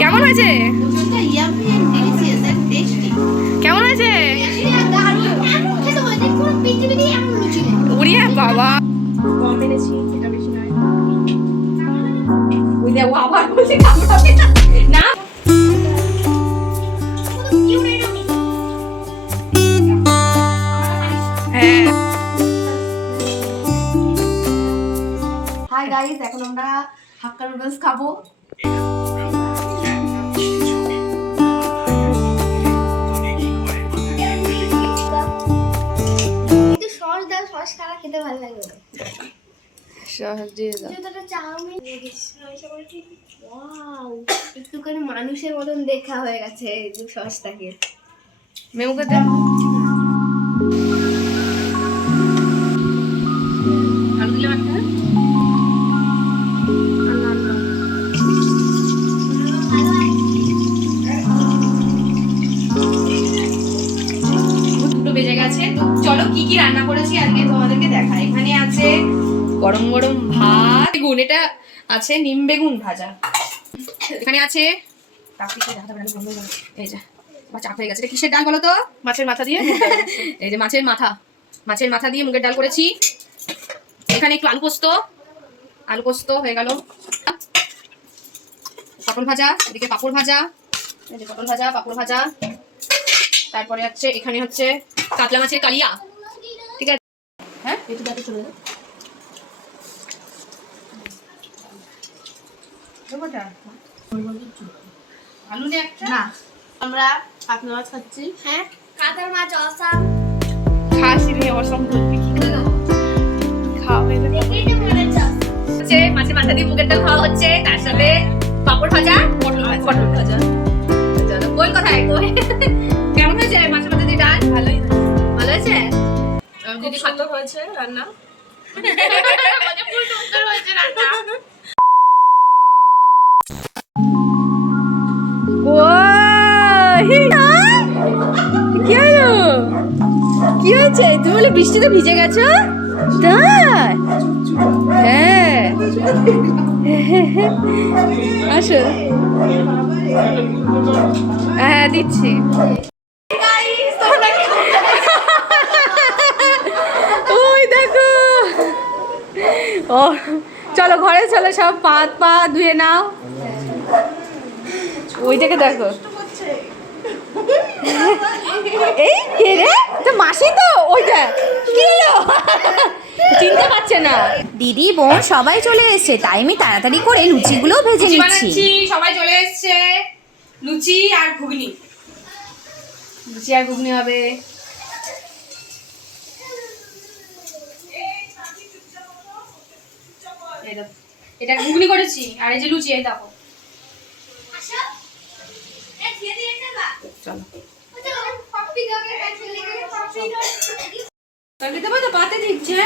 কেমন হয়েছে? কেমন হয়েছে? উড়িয়া বাবা কম এনেছি, এটা বেশি নয়। ওই দেখো আবার বলছে না। হাই গাইস, এখন আমরা হাক্কা নুডলস খাবো। সস খাওয়া খেতে ভালো লাগে। সস দিয়ে দাও। যতটা চাউমিন ওয়াও, একটুখানি মানুষের মতন দেখা হয়ে গেছে এই সসটাকে। মেমুকে দে। আলু দিলে একটা বেজে গেছে। তো চলো কি কি রান্না করেছি আজকে তোমাদেরকে দেখাই। এখানে আছে গরম গরম ভাত, বেগুন, এটা আছে নিম বেগুন ভাজা, এখানে আছে এই যে চাপ হয়ে গেছে, এটা কিসের ডাল বলো তো? মাছের মাথা দিয়ে। এই যে মাছের মাথা দিয়ে মুগের ডাল করেছি। এখানে একটু আলু পোস্ত হয়ে গেল, পটল ভাজা, এদিকে পাঁপড় ভাজা, এই যে পটল ভাজা পাঁপড় ভাজা। তারপরে হচ্ছে এখানে হচ্ছে কাতলা মাছের কালিয়া। ঠিক আছে, হ্যাঁ একটু দেখে চলে যাও। আলু নে একটা না, আমরা কাতলা মাছ খাচ্ছি। হ্যাঁ, কাতলা মাছ অসাম। খাসি রে অসম বলবি কি করে দাও? খাও এই যে মাছের মাথা দিয়ে মুগের ডাল খাওয়া হচ্ছে, তার সাথে পাঁপড় ভাজা, পটল ভাজা। চলো কই কোথায় কই? কেমন হয়েছে মাছের মাথা দিয়ে ডাল? ভালো হয়েছে। যদি সুন্দর হয়েছে রান্না। মানে ফুল সুন্দর হয়েছে রান্না। কি হয়েছে? তুমি বলে বৃষ্টিতে ভিজে গেছো? তাই? হ্যাঁ আসো, হ্যাঁ দিচ্ছি। ওই দেখো, ও চলো ঘরে চলো, সব পা ধুয়ে নাও। ওইটাকে দেখো, এই কে রে? তো মাসি তো ওইটা কি হলো? চিনতে পারছে না। দিদি বোন সবাই চলে এসেছে, তাই আমি তাড়াতাড়ি করে লুচিগুলো ভেজে নিচ্ছি। সবাই চলে এসেছে, লুচি আর ঘুগনি হবে। এটা ঘুগনি করেছি, আর এই যে লুচি, এই দেখো। চলো দেবো তো পাতে দিচ্ছে।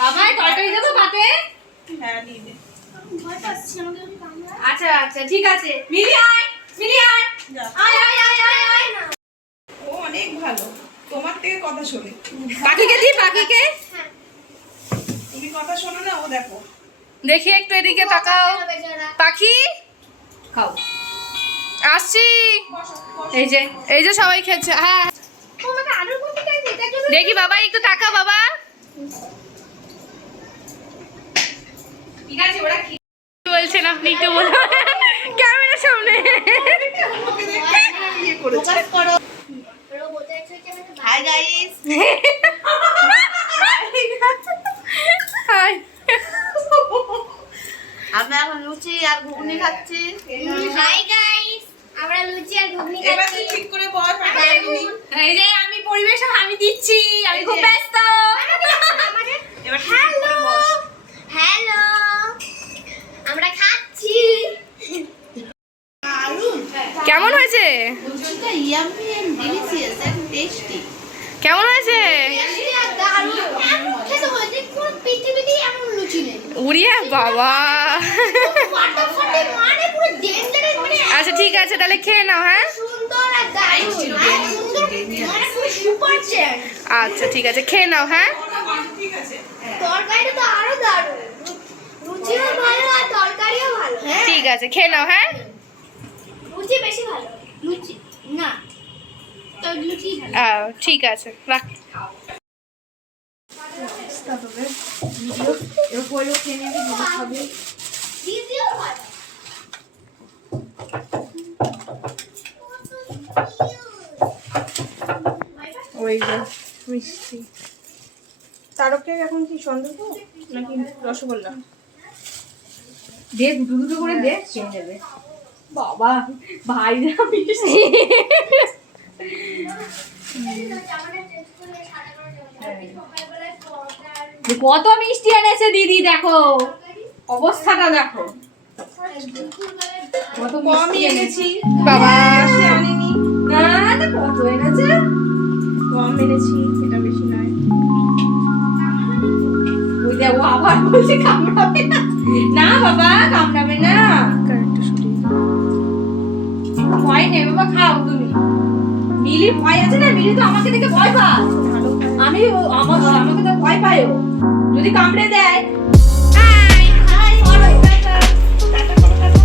বাবাই তরকারি দেবো পাতে। আচ্ছা আচ্ছা ঠিক আছে। মিলি আয়। ও অনেক ভালো, তোমার থেকে কথা শোনে। পাখিকে দি, পাখিকে। তুমি কথা শোনো না, ও দেখো। দেখি একটু এদিকে তাকাও। পাখি খাও, আসছি। এই যে সবাই খেয়েছে। হ্যাঁ দেখি বাবা একটু তাকা বাবা। ঠিক আছে, ওরা কি বলছেন আপনি একটু বলুন ক্যামেরার সামনে। Hi guys, hi. আমরা এখন লুচি আর ঘুগনি খাচ্ছি। হাই গাইস, আমরা লুচি আর ঘুগনি এবার খাচ্ছি। ঠিক করে বল। এই যে আমি পরিবেশ আমি দিচ্ছি, আমি খুব ব্যস্ত। এবার হ্যালো, আমরা খাচ্ছি। কেমন হয়েছে? লুচিটা yummy and delicious and tasty. কেমন হয়েছে? খেতে হয়েছে, কোন পৃথিবীতে এমন লুচি নেই। উড়িয়া বাবা। ফাটাফাটি মানে পুরো ডেঞ্জারাস। আচ্ছা ঠিক ঠিক আছে তাহলে খেয়ে নাও। হ্যাঁ সুন্দর আর দারুণ আর সুন্দর মানে পুরো সুপার চেয়ার। আচ্ছা ঠিক আছে খেয়ে নাও। হ্যাঁ তরকারিটা তো আরো দারুণ, রুচিও ভালো আর তরকারিও ভালো। হ্যাঁ ঠিক আছে খেয়ে নাও। হ্যাঁ লুচি বেশি ভালো, লুচি না তো লুচি ভালো। ঠিক আছে রাখ। দিদিও ভালো। ওই যে মিষ্টি তারকের এখন কি সন্দেহ নাকি রসগোল্লা? দে দুটো দুটো করে দে, খেয়ে নেবে। বাবা ভাইরা মিষ্টি। কত মিষ্টি এনেছে দিদি, দেখো অবস্থাটা দেখো কত কমই এনেছি, বাবা বেশি আনিনি। না না কত এনেছে। কম এনেছি, এটা বেশি নয়। ওই দেখ ও আবার বলছে কামড়াবে না। না বাবা কামড়াবে না, কারেক্টটা সঠিক। ভয় নেই বাবা, খাও তুমি। মিলি ভয় আছে না, মিলি তো আমাকে দেখে ভয় পায়। আমি আমাকে তো ভয় পায় ও, যদি কামড়ে দেয়। হাই হাই বড় টাটা টাটা করো টাটা।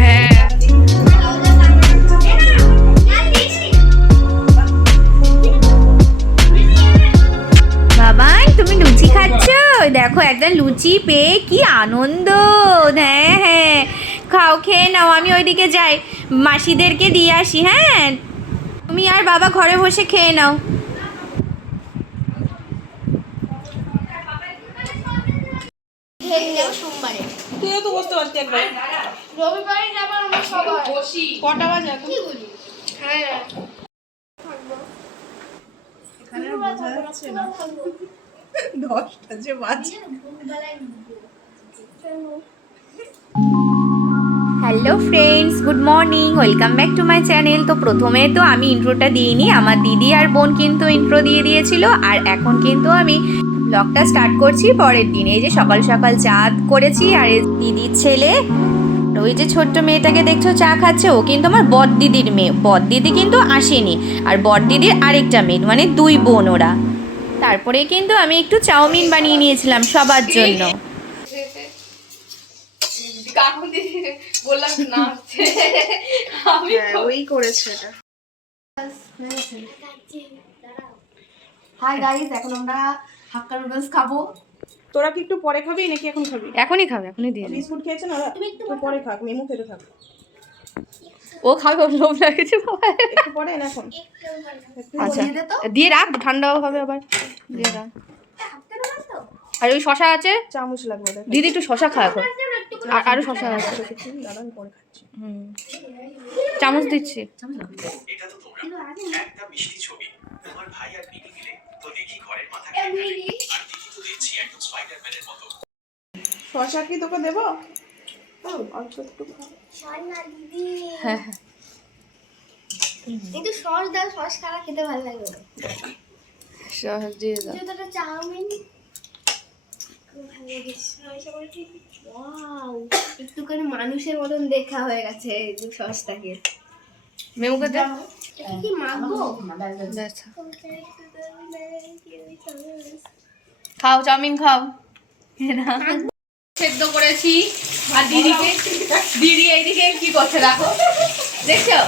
হ্যাঁ বাবাই তুমি লুচি খাচ্ছ? দেখো একটা লুচি পেয়ে কি আনন্দ। হ্যাঁ হ্যাঁ খাও, খেয়ে নাও। আমি ওইদিকে যাই, মাসিদেরকে দিয়ে আসি। হ্যাঁ তুমি আর বাবা ঘরে বসে খেয়ে নাও। সোমবারে তুইও তো বসতে পারতি একবার। রবিবারে যাবো আমরা সবাই। কটা বাজে এখন? হ্যাঁ এখানে আর বোঝা যাচ্ছে না 10টা যে বাজে। Hello friends, good morning, welcome back to my channel. তো প্রথমে তো আমি ইন্ট্রোটা দিইনি, আমার দিদি আর বোন কিন্তু ইন্ট্রো দিয়ে দিয়েছিল। আর এখন কিন্তু আমি ব্লগটা স্টার্ট করছি পরের দিন। এই যে সকাল সকাল চা করেছি, আর এই দিদির ছেলে ওই যে ছোট্ট মেয়েটাকে দেখছো চা খাচ্ছে, ও কিন্তু আমার বড় দিদির মেয়ে। বড় দিদি কিন্তু আসেনি, আর বড় দিদির আরেকটা মেয়ে, মানে দুই বোন ওরা। তারপরে কিন্তু আমি একটু চাউমিন বানিয়ে নিয়েছিলাম সবার জন্য। কাকুদি বললাম না আমি ওই করেছে এটা। হাই গাইস, এখন আমরা হাক্কা নুডলস খাবো। তোরা কি একটু পরে খাবি নাকি এখন খাবি? এখনই খাবে, এখনই দিয়ে দিই। বিস্কুট খেয়েছে না ওরা? একটু পরে খাক, মেমু খেতে থাক। ও খাবে, ওর লোভ লাগেছে বাবা। একটু পরে না এখন? আচ্ছা দিয়ে রাখ, ঠান্ডাও হবে আবার, দিয়ে রাখ। আর ওই শশা আছে, চামচ লাগবে দেখ। দিদি একটু শশা খা এখন। আর আরো শশা আছে, দাদা আমি পরে খাচ্ছি। চামচ দিচ্ছি। এটা তো তোমরা একটা মিষ্টি ছবি তোমার ভাই আর মিনি মিলে তো দেখি ঘরের মাথা কেটে আর দিদি তো দেখছি একদম স্পাইডারম্যানের মতো। শসা কি তোকে দেবো? অল্প একটু খা। না দিদি, হ্যাঁ হ্যাঁ কিন্তু সস দাও, সস খাওয়া খেতে ভালো লাগে। শসা দিয়ে দাও। যেটা চাউমিন ভালো লাগে, ওয়াও, একটুখানি মানুষের মতন দেখা হয়ে গেছে এই সসটাকে। মেমুকে দে। এটা কি মাখবো? খাও চাউমিন খাও। সেদ্ধ করেছি, আর দিদিকে দিদি এইদিকে কি করছে দেখো, দেখছো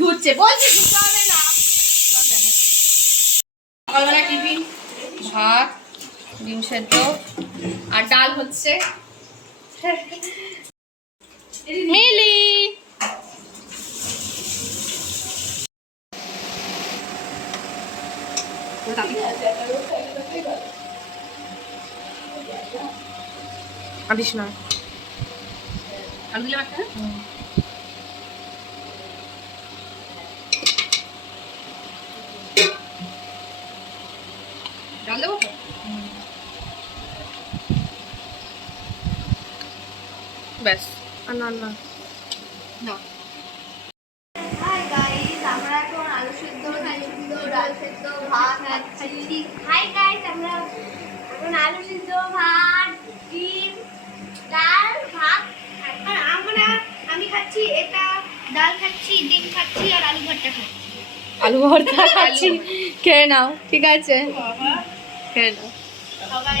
ধুচ্ছে, বলছি ধুতে হবে না। সকালবেলা টিফিন ভাত, ডিম সেদ্ধ আর ডাল হচ্ছে। মিলি আদিস না। আলু দিলাম একটা, ডাল দেবো তো? ব্যাস আর না না না। হাই গাইস, আমরা এখন আলু সেদ্ধ, ডাল সেদ্ধ, ভাত ভাত খাচ্ছি। হাই গাইস, আমরা এখন আলু সিদ্ধ, ভাত, ডিম, ডাল, ভাত। আর আমি খাচ্ছি এটা, ডাল খাচ্ছি, ডিম খাচ্ছি আর আলু ভর্তা খাচ্ছি। আলু ভর্তা খাচ্ছি, খেয়ে নাও। ঠিক আছে, খেয়ে নাও।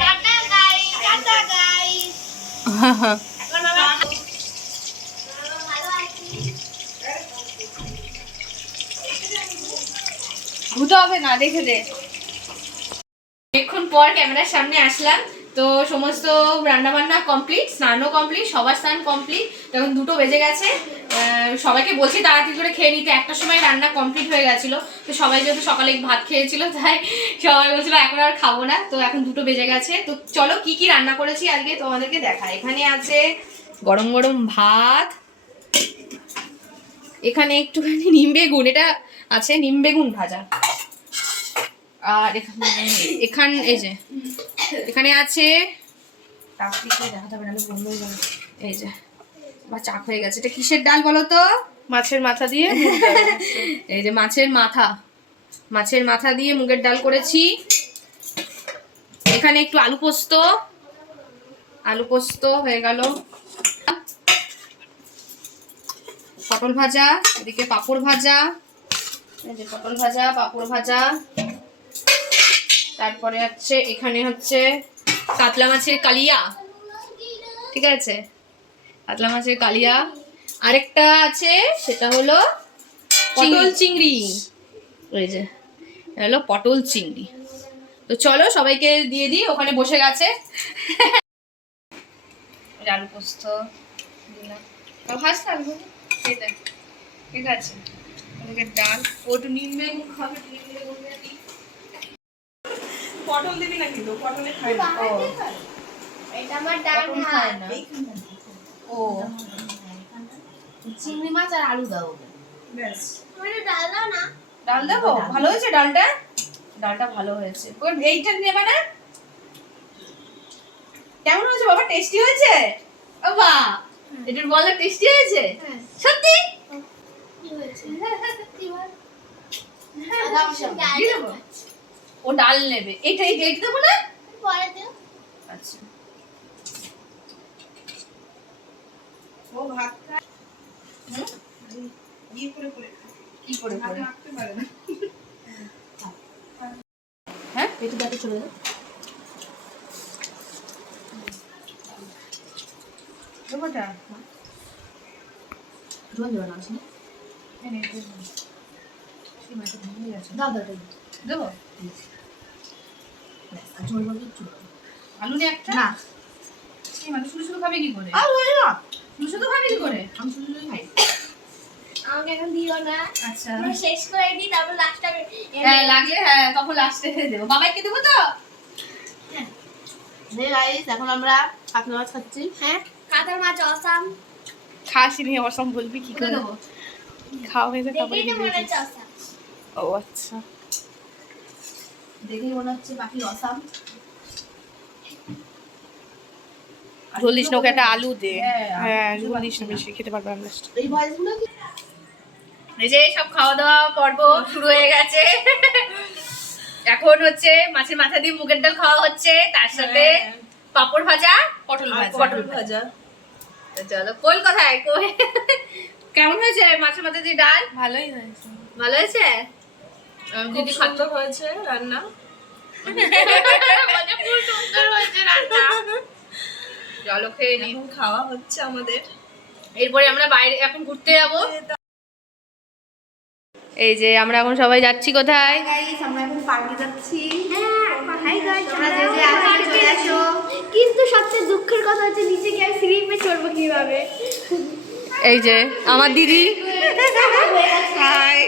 Tata guys, tata guys. এখন আমরা ভালো আছি। ধুতে হবে না, দেখে দে। অনেকক্ষণ পর ক্যামেরার সামনে আসলাম, তো সমস্ত রান্না বান্না কমপ্লিট, স্নানও কমপ্লিট, সবার স্নান কমপ্লিট। তখন 2টো বেজে গেছে। সবাইকে বলছি তাড়াতাড়ি করে খেয়ে নিতে, একটা সময় রান্না কমপ্লিট হয়ে গেছিলো। তো সবাই যেহেতু সকালে ভাত খেয়েছিল, তাই সবাই বলছিল এখন আর খাবো না। তো এখন 2টো বেজে গেছে। তো চলো কি কি রান্না করেছি আজকে তোমাদেরকে দেখাই। এখানে আছে গরম গরম ভাত, এখানে একটুখানি নিম বেগুন, এটা আছে নিম বেগুন ভাজা। আর এখানে এই যে এখানে আছে এই যে বা চাক হয়ে গেছে। এটা কিসের ডাল বলো তো? মাছের মাথা দিয়ে এই যে মাছের মাথা দিয়ে মুগের ডাল করেছি। এখানে একটু আলু পোস্ত হয়ে গেল। পটল ভাজা, এদিকে পাঁপড় ভাজা, এই যে পটল ভাজা, পাঁপড় ভাজা। তারপরে হচ্ছে এখানে হচ্ছে কাতলা মাছের কালিয়া, ঠিক আছে, কাতলা মাছের কালিয়া। আরেকটা আছে, সেটা হলো পটল চিংড়ি। ওই যে হলো পটল চিংড়ি। তো চলো সবাইকে দিয়ে দিই, ওখানে বসে গেছে। আলু পোস্ত দিলাম, হাসতে থাকবো, ঠিক আছে। ওদিকে ডাল, ওটু নিম বেগুন খাবে, নিম বেগুন দিই। পটল দিবি না কিন্তু পটলে খাই না। এটা আমার ডাল না। ও চিংড়ি মাছ আর আলু দাও। ব্যাস আমার ডাল দাও না। ডাল দেবো? ভালো হয়েছে ডালটা ভালো হয়েছে। এইটা নেবে না? কেমন হয়েছে বাবা? টেস্টি হয়েছে? বাবা এটার বলা টেস্টি হয়েছে? সত্যি? কি হয়েছে? কি বল? দিয়ে দেবো? ও ডাল নেবে। এইটা দেবো না? পরে দিও। আচ্ছা, ও ভাত খায় ইয়ে করে খায়। কি করে ভাত রাখতে পারে না। হ্যাঁ পেটে দাঁড়ে চলে যাও। দেবোটা জল দেওয়া না আছে না? দাও দাও দাও। দেবো? আর জল বলতে একটু আলু নে একটা? না, মানে শুধু খাবে কি করে? আর ওই না, শুধু খাবে কি করে? আমি শুধু খাই। আমাকে এখন দিও না। আচ্ছা, আমরা শেষ করে দিই, তারপর লাস্টে হ্যাঁ লাগলে হ্যাঁ তখন লাস্টে দেবো। বাবাইকে দেবো তো? হে গাইস, এখন আমরা কাতলা মাছ খাচ্ছি। হ্যাঁ, কাতল মাছ অসাম। খাসি নিয়ে অসম বলবি কি করে? দেবো? খাওয়া হয়ে যায় দেখেই তো মনে হচ্ছে অসাম। ও আচ্ছা, দেখেই মনে হচ্ছে বাকি অসাম। ঝোলিস না, ওকে একটা আলু দে। হ্যাঁ, হ্যাঁ ঝোলিস না, বেশি খেতে পারবে না। এই ভয়েসগুলো কি? এই যে সব খাওয়া দাওয়া পর্ব শুরু হয়ে গেছে। এখন হচ্ছে মাছের মাথা দিয়ে মুগের ডাল খাওয়া হচ্ছে, তার সাথে পাঁপড় ভাজা, পটল ভাজা। তো চলো, কোল কোথায়? কেমন হয়েছে মাছের মাথা দিয়ে ডাল? ভালোই হয়েছে, ভালো হয়েছে? খুব সুন্দর হয়েছে রান্না। খুব সুন্দর হয়েছে রান্না। চলো খেয়ে নি। এখন খাওয়া হচ্ছে আমাদের। এরপরে আমরা বাইরে এখন ঘুরতে যাব। এই যে আমরা এখন সবাই যাচ্ছি কোথায়? গাইস, আমরা এখন পার্কে যাচ্ছি। হ্যাঁ, হাই গাইস, তোমরা যে যে আসো চলে আসো। কিন্তু সবচেয়ে দুঃখের কথা হচ্ছে নিচে গিয়ে স্লিপে চড়বো কিভাবে? এই যে আমার দিদি হয়ে গেছে। হাই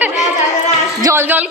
তোমরা যারা যারা জল জল